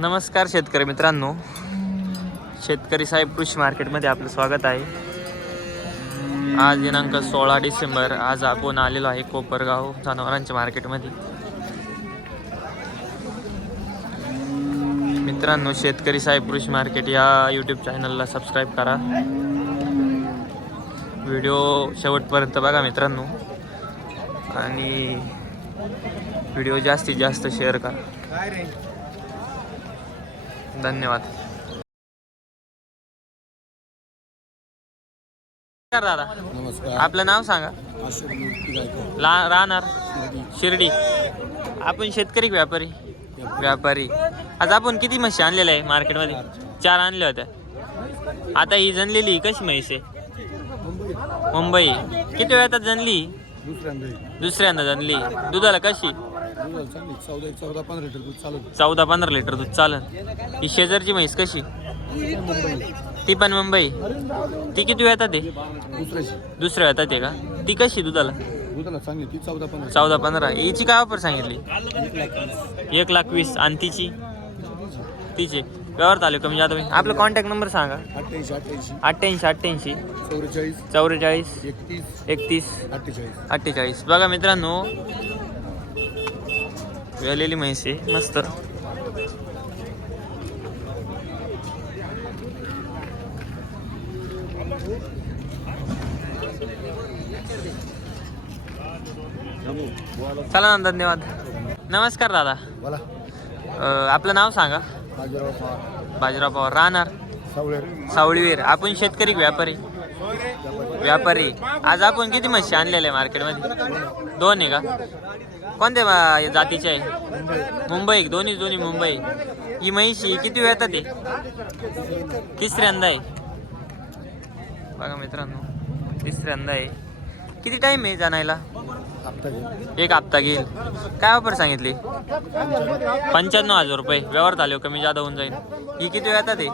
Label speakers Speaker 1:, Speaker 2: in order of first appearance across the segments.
Speaker 1: नमस्कार शेतकरी मित्रांनो. शेतकरी साहेब कृषी मार्केटमध्ये आपलं स्वागत आहे. आज दिनांक सोळा डिसेंबर आज आपण आलेलो आहे कोपरगाव जनावरांच्या मार्केटमध्ये. मित्रांनो शेतकरी साहेब कृषी मार्केट या यूट्यूब चॅनलला सबस्क्राईब करा. व्हिडिओ शेवटपर्यंत बघा मित्रांनो. आणि व्हिडिओ जास्तीत जास्त शेअर करा. धन्यवाद. नमस्कार दादा.
Speaker 2: नमस्कार.
Speaker 1: आपलं नाव सांगा.
Speaker 2: अशोक मूर्ती गायकवाड
Speaker 1: ला राहणार
Speaker 2: शिर्डी.
Speaker 1: शिर्डी. आपण शेतकरी की व्यापारी? व्यापारी. आज आपण किती म्हशी आणलेल्या आहे मार्केटमध्ये? चार आणल्या होत्या. आता ही जनलेली ही कशी म्हैस आहे?
Speaker 2: मुंबई.
Speaker 1: मुंबई. किती वेळात जनली
Speaker 2: दुसऱ्यांदा.
Speaker 1: दुसऱ्यांदा जनली दुधाला कशी?
Speaker 2: चौदा पंधरा लिटर दूध चालू
Speaker 1: चौदा पंधरा लिटर दूध चालन ही शेजारची म्हैस कशी? ती पण मुंबई. ती किती आहे
Speaker 2: दुसऱ्याची.
Speaker 1: दुसऱ्या वेळात आहे का? ती कशी दुधाला?
Speaker 2: चौदा पंधरा.
Speaker 1: हिची काय ऑफर सांगितली?
Speaker 2: एक लाख
Speaker 1: वीस. आणि तिची? तिची. व्यवहार चालू कमी जातो आपला कॉन्टॅक्ट नंबर सांगा.
Speaker 2: अठ्ठ्याऐंशी अठ्ठ्याऐंशी.
Speaker 1: अठ्ठ्याऐंशी अठ्ठ्याऐंशी.
Speaker 2: चौवेचाळीस.
Speaker 1: चौवेचाळीस.
Speaker 2: एकतीस.
Speaker 1: एकतीस.
Speaker 2: अठ्ठेचाळीस.
Speaker 1: अठ्ठेचाळीस. बघा मित्रांनो वेलेली म्हैस आहे मस्त. चला ना धन्यवाद. नमस्कार दादा.
Speaker 2: बोला.
Speaker 1: अं, आपलं नाव सांगा.
Speaker 2: बाजीराव पवार.
Speaker 1: बाजीराव पवार. राहणार?
Speaker 2: सावळेर.
Speaker 1: सावळीवीर. आपण शेतकरी की व्यापारी? व्यापारी. आज आपण किती म्हशी आणलेल्या आहे मार्केटमध्ये दोन आहे का? कोणत्या मा- जातीचे आहे? मुंबई दोन्ही दोन्ही मुंबई. ही म्हैशी किती वेळ येतात ते तिसऱ्यांदा आहे. बघा मित्रांनो तिसऱ्यांदा आहे. किती टाइम आहे जाणायला?
Speaker 2: हप्ता
Speaker 1: एक हप्ता घेईल. काय ऑफर सांगितली? पंच्याण्णव हजार रुपये. व्यवहार झाले हो, कमी जादा होऊन जाईल ही किती वेळ येतात ते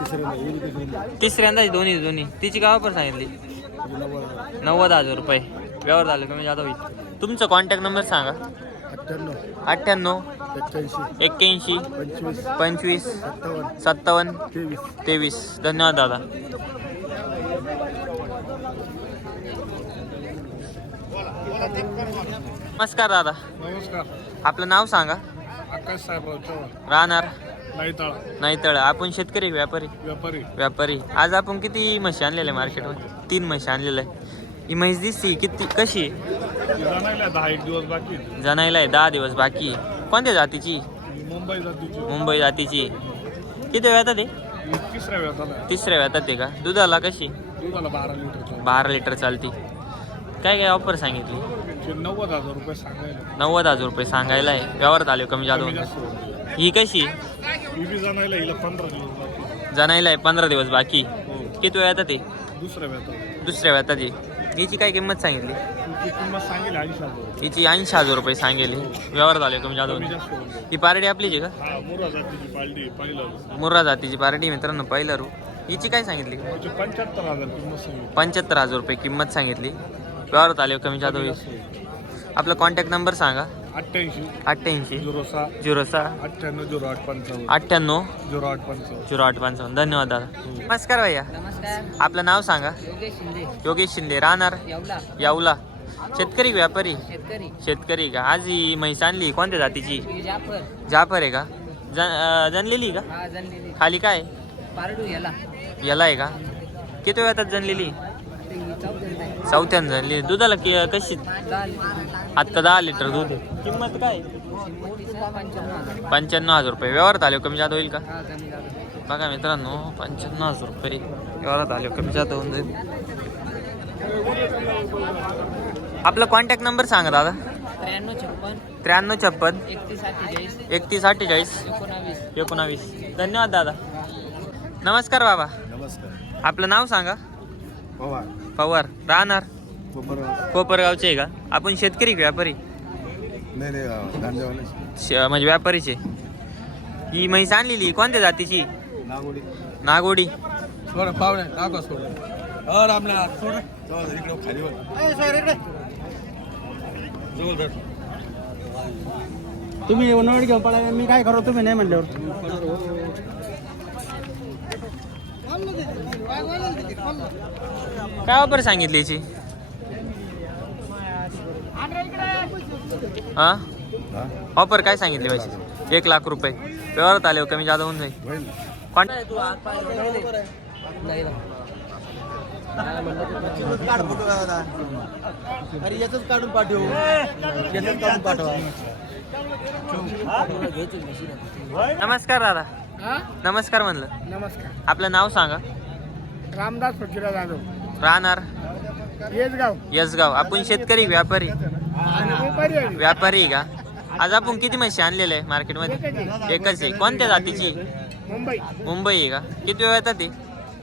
Speaker 2: तिसऱ्यांदा येईल तिसऱ्यांदा
Speaker 1: आहे दोन्ही दोन्ही. तिची काय ऑफर सांगितली?
Speaker 2: नव्वद
Speaker 1: नव्वद हजार रुपये. व्यवहार झाले हो, कमी जादा होईल. तुमचा कॉन्टॅक्ट नंबर सांगा.
Speaker 2: अठ्ठ्याण्णव. एक्क्याऐंशी. पंचवीस. सत्तावन्न. तेवीस.
Speaker 1: धन्यवाद दादा. नमस्कार दादा.
Speaker 2: नमस्कार.
Speaker 1: आपलं नाव सांगा.
Speaker 2: आकाश साहेबराव चव्हाण
Speaker 1: राहणार?
Speaker 2: नाही तळा
Speaker 1: नाही तळ आपण शेतकरी व्यापारी?
Speaker 2: व्यापारी.
Speaker 1: व्यापारी. आज आपण किती म्हशी आणलेल्या आहे मार्केटमध्ये तीन म्हशी आणलेल्या आहे ही म्हैस दिसती. किती कशी? आहे
Speaker 2: जाणायला दहा एक दिवस बाकी.
Speaker 1: जणायला आहे दहा दिवस बाकी. आहे कोणत्या जातीची?
Speaker 2: मुंबई जातीची.
Speaker 1: मुंबई जातीची. आहे. किती वेळात आहे
Speaker 2: तिसऱ्या
Speaker 1: वेळात आहे का? दुधाला कशी?
Speaker 2: दुधाला बारा लिटर
Speaker 1: बारा लिटर चालती. काय काय ऑफर सांगितली?
Speaker 2: नव्वद हजार रुपये सांगायला.
Speaker 1: नव्वद हजार रुपये सांगायला आहे. व्यवहारात आले कमी जादू
Speaker 2: कमी जास्त होईल.
Speaker 1: ही कशी?
Speaker 2: ही बी जाणायला हिला पंधरा दिवस बाकी.
Speaker 1: जणायला आहे पंधरा दिवस बाकी.
Speaker 2: हो.
Speaker 1: किती वेळात ते
Speaker 2: दुसऱ्या वेळात
Speaker 1: दुसऱ्या वेळात आहे हिची काय किंमत सांगितली? हिची ऐंशी हजार. रुपये सांगेल. व्यवहार झाले
Speaker 2: जास्त होईल
Speaker 1: ही पारडी आपलीच आहे
Speaker 2: हा पालटी पहिला
Speaker 1: का मुर्रा जातीची पारडी मित्रांनो पहिला रू हिची काय सांगितली?
Speaker 2: पंच्याहत्तर हजार
Speaker 1: रुपये किंमत सांगितली. व्यवहारात आले कमी होईल. आपला कॉन्टॅक्ट नंबर सांगा.
Speaker 2: अठ्ठ्याऐंशी.
Speaker 1: अठ्ठ्याऐंशी.
Speaker 2: झिरो सहा.
Speaker 1: झिरो सहा.
Speaker 2: अठ्ठ्याण्णव झिरो आठ पंचावन्न.
Speaker 1: अठ्ठ्याण्णव.
Speaker 2: झिरो आठ पंचावन्न.
Speaker 1: झिरो आठ पंचावन्न. धन्यवाद दादा. नमस्कार भैया.
Speaker 3: नमस्कार.
Speaker 1: आपलं नाव सांगा.
Speaker 3: योगेश शिंदे.
Speaker 1: योगेश शिंदे. राहणार?
Speaker 3: येवला.
Speaker 1: यावला. शेतकरी व्यापारी?
Speaker 3: शेतकरी.
Speaker 1: शेतकरी का? आज ही म्हैस आणली. कोणत्या जातीची?
Speaker 3: जाफर.
Speaker 1: जाफर आहे का? जन अं, जनलेली का?
Speaker 3: हा जनलेली.
Speaker 1: खाली काय?
Speaker 3: पारडू याला.
Speaker 1: याला आहे का? किती वेळात जनलेली?
Speaker 3: ही आहे.
Speaker 1: चौथ्यानं जनलेली. दुधाला कि कशी. आत्ता दहा लिटर दूध आहे. किंमत काय?
Speaker 3: पंच्याण्णव हजार
Speaker 1: रुपये. व्यवहारात आले कमी जादा होईल का?
Speaker 3: हा
Speaker 1: बघा मित्रांनो पंच्याण्णव हजार रुपये व्यवहारात आले कमी जादा होऊन जाईल. आपला कॉन्टॅक्ट नंबर सांगा दादा.
Speaker 3: त्र्याण्णव छप्पन
Speaker 1: त्र्याण्णव छप्पन
Speaker 3: एकतीस अठ्ठेचाळीस
Speaker 1: एकतीस अठ्ठेचाळीस
Speaker 3: एकोणावीस.
Speaker 1: एकोणावीस. धन्यवाद दादा. नमस्कार बाबा.
Speaker 2: नमस्कार.
Speaker 1: आपलं नाव सांगा.
Speaker 2: पवार.
Speaker 1: पवार. राहणार? कोपरगावचे आहे का? आपण शेतकरी का व्यापारी?
Speaker 2: नाही नाही धांदेवाले
Speaker 1: श- म्हणजे व्यापारीचे. ही म्हैस आणलेली कोणत्या जातीची?
Speaker 2: नागोडी.
Speaker 1: नागोडी.
Speaker 2: सोड पाहुणे टाका सोड. अ रामनाथ सोड. जवळ इकडे खाली वर जवळ धर
Speaker 4: तुम्ही उन्हाळी घेऊन पळा मी काय करू तुम्ही नाही म्हणल्यावर.
Speaker 1: काय ऑफर सांगितली याची? हा? ऑफर काय सांगितली पाहिजे एक लाख रुपये. व्यवहारात आले हो, कमी जादा होऊन जाईल. कॉन्ट
Speaker 4: अरे याच काढून पाठवू. याच काढून पाठवा.
Speaker 1: नमस्कार दादा. नमस्कार म्हणलं.
Speaker 4: नमस्कार.
Speaker 1: आपलं नाव सांगा.
Speaker 4: रामदास फकीरा जाधव.
Speaker 1: राहणार?
Speaker 4: येसगाव.
Speaker 1: यसगाव. आपण शेतकरी व्यापारी.
Speaker 4: व्यापारी आहे.
Speaker 1: व्यापारी आहे का? आज आपण किती म्हशी आणलेले आहे मार्केटमध्ये? एकच आहे. कोणत्या जातीची?
Speaker 4: मुंबई.
Speaker 1: मुंबई आहे का? किती वेळ येतात ती?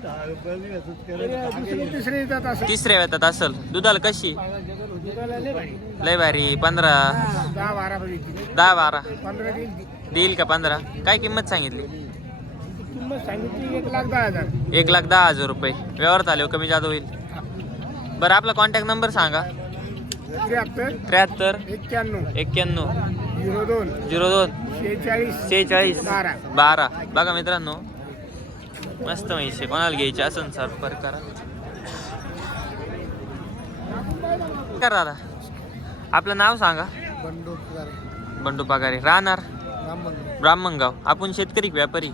Speaker 4: दुसरी तिसरी येतात असं
Speaker 1: तिसऱ्या असल. दुधाला कशी?
Speaker 4: दुधाला लय भारी.
Speaker 1: लय भारी पंधरा.
Speaker 4: दहा बारा.
Speaker 1: दहा बारा
Speaker 4: पंधरा देईल ती.
Speaker 1: देईल का पंधरा? काय किंमत सांगितली?
Speaker 4: किंमत सांगितली एक लाख दहा हजार
Speaker 1: एक लाख दहा हजार रुपये. व्यवहारात आले हो, कमी जादा होईल. बरं आपला कॉन्टॅक्ट नंबर सांगा.
Speaker 4: त्र्याहत्तर
Speaker 1: त्र्याहत्तर
Speaker 4: एक्क्याण्णव
Speaker 1: एक्क्याण्णव
Speaker 4: झिरो दोन
Speaker 1: झिरो दोन
Speaker 4: शेहेचाळीस
Speaker 1: शेहेचाळीस
Speaker 4: बारा.
Speaker 1: बारा. बघा मित्रांनो मस्त म्हैसे कोणाला घ्यायचे असेल संपर्क करा. करा दादा. आपलं नाव सांगा.
Speaker 4: बंडू
Speaker 1: बंडू पगारे. राहणार? ब्राह्मणगाव आपण शेतकरी व्यापारी?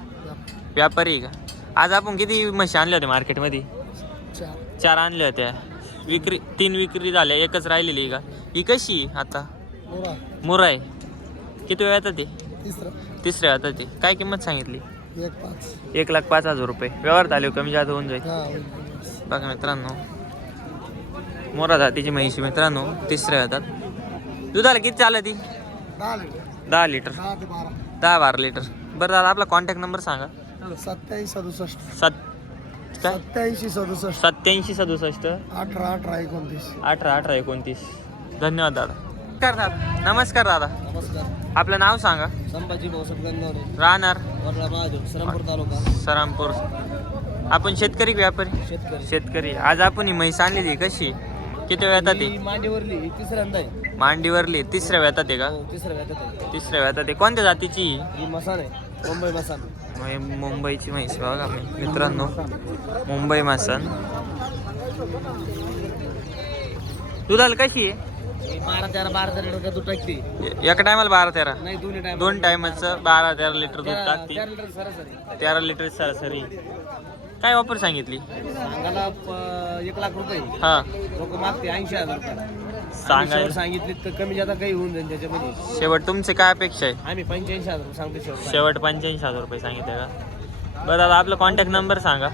Speaker 1: व्यापारी. का? आज आपण किती म्हशी आणल्या होत्या मार्केटमध्ये चार आणल्या होत्या. विक्री तीन विक्री झाल्या एकच राहिलेली आहे का? ही कशी आहे आता? मुरा आहे किती वेळ येतात ते?
Speaker 4: तिसरं.
Speaker 1: तिसऱ्या येतात ते. काय किंमत सांगितली?
Speaker 4: एक
Speaker 1: लाख पाच हजार रुपये. व्यवहार आले कमी जास्त होऊन जाईल. बघा मित्रांनो. मोरा जातीची म्हैशी मित्रांनो. तिसऱ्या येतात. दुधाला किती चालत ती?
Speaker 4: दहा लिटर.
Speaker 1: दहा
Speaker 4: बारा.
Speaker 1: लिटर. बरं दादा आपला कॉन्टॅक्ट नंबर सांगा.
Speaker 4: सत्याऐंशी सदुसष्ट.
Speaker 1: सात काय?
Speaker 4: सत्याऐंशी सदुसष्ट.
Speaker 1: सत्याऐंशी सदुसष्ट.
Speaker 4: अठरा अठरा एकोणतीस.
Speaker 1: अठरा अठरा एकोणतीस. धन्यवाद दादा. नमस्कार दादा. नमस्कार दादा.
Speaker 4: नमस्कार.
Speaker 1: आपलं नाव सांगा.
Speaker 4: संभाजी भाऊसाहेब गंगावरे
Speaker 1: राहणार?
Speaker 4: महादेव श्रमपूर तालुका.
Speaker 1: सरामपूर आपण शेतकरी का व्यापारी?
Speaker 4: शेतकरी.
Speaker 1: शेतकरी. आज आपण ही म्हैस आणलेली कशी? किती वेळ येतात ती
Speaker 4: मांडीवरली ही तिसऱ्यांदा आहे.
Speaker 1: मांडीवरली तिसऱ्या वेळात आहे का?
Speaker 4: हो तिसऱ्या व्याजात आहे
Speaker 1: तिसऱ्या वेळात आहे कोणत्या जातीची ही?
Speaker 4: ही आहे. मुंबई मसान
Speaker 1: मु- मुंबईची म्हैस बघा मी मित्रांनो मुंबई मासन. दुधाला कशी आहे?
Speaker 4: बारा तेरा बारा तेरा लिटर दूध टाकते.
Speaker 1: ए- एका टायमाला बारा तेरा?
Speaker 4: नाही दोन्ही टाइम
Speaker 1: दोन टायमाचं बारा तेरा लिटर दूध टाकते.
Speaker 4: तेरा लिटर सरासरी.
Speaker 1: तेरा लिटर सरासरी. काय वापर सांगितली?
Speaker 4: सांगायला प- एक लाख रुपये.
Speaker 1: हा.
Speaker 4: लोक मागते ऐंशी हजार रुपये आम्ही
Speaker 1: सांगा
Speaker 4: शेवट सांगितले तर कमी जादा काही होऊन जाईल त्याच्यामध्ये.
Speaker 1: शेवट तुमचे काय अपेक्षा आहे?
Speaker 4: आम्ही पंच्याऐंशी हजार रुपये सांगतो शेवट.
Speaker 1: शेवट पंच्याऐंशी हजार रुपये सांगितले का? बरं दादा आपला कॉन्टॅक्ट नंबर सांगा.